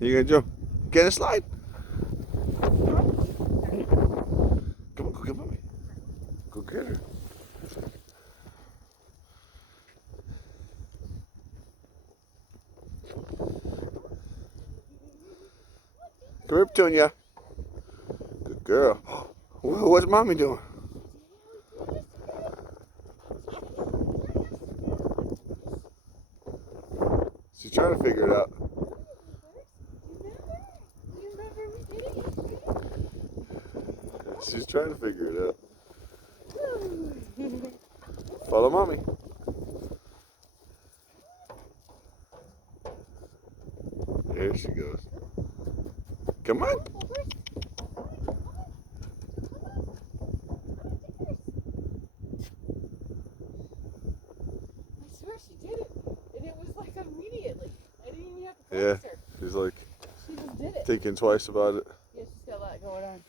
You gonna jump? Get a slide. Come on, go get mommy. Go get her. Come here, Petunia. Good girl. Whoa, what's mommy doing? She's trying to figure it out. She's trying to figure it out. Follow mommy. There she goes. Come on. I swear she did it. And it was like immediately. I didn't even have to Yeah, press her. she's like She just did it. thinking twice about it. Yeah, she's got a lot going on.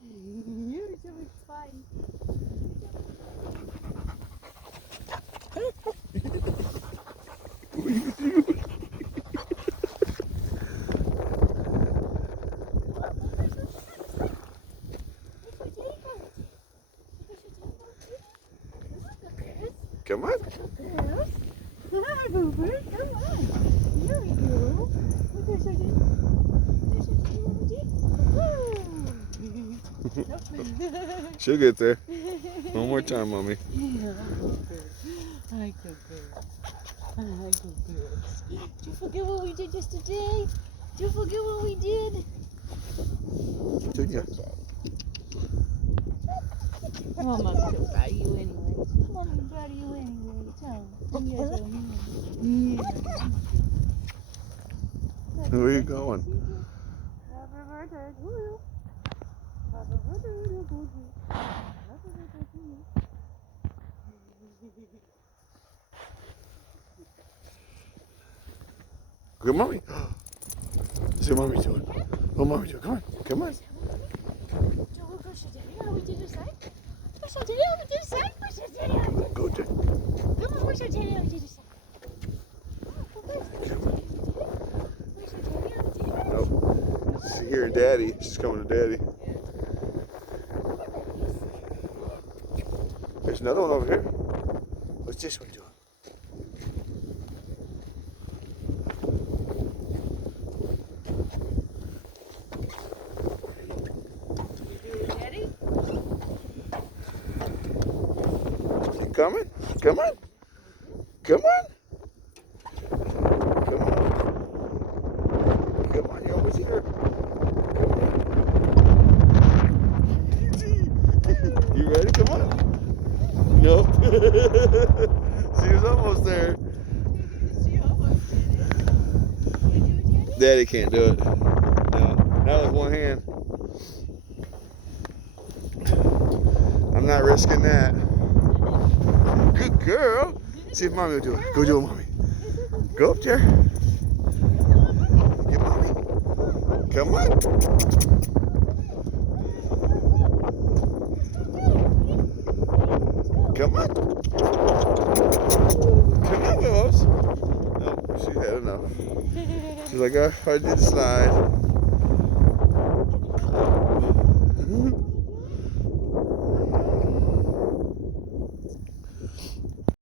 You're doing fine. What are you doing? Come on. Hi, Boober. Come on. Here we go. Look, there's our daddy. There's our daddy. Nope. She'll get there. One more time, mommy. Hi, good girl. Hi, good girl. Did you forget what we did yesterday? Did you forget what we did? Petunia. Mama's so proud of you anyway. Mommy's proud of you anyway. Tell him. Where are you going? Happy birthday to you. Happy birthday to you. Happy birthday to you. Good mommy. See what mommy doing. What mommy doing? Come on. Come on. Push your daddy out. We did this side. Push your daddy out. We did this side. Push your daddy out. Go, Jack. Come on, push your daddy out. We did this side. Push your daddy out. We did it. Nope. She hear her daddy. She's coming to daddy. There's another one over here. What's this one doing? Daddy? Coming? Come on. Come on. Come on. Come on, you're almost here. Come on. You ready? Come on. Nope. She was almost there. She almost did it. You do it, Daddy? Daddy can't do it. No. Not with one hand. I'm not risking that. Good girl. See if mommy will do it. Go do it, mommy. Go up there. Get mommy. Come on. Come on. Come on, Willows. Nope, she had enough. She's like, I did the slide.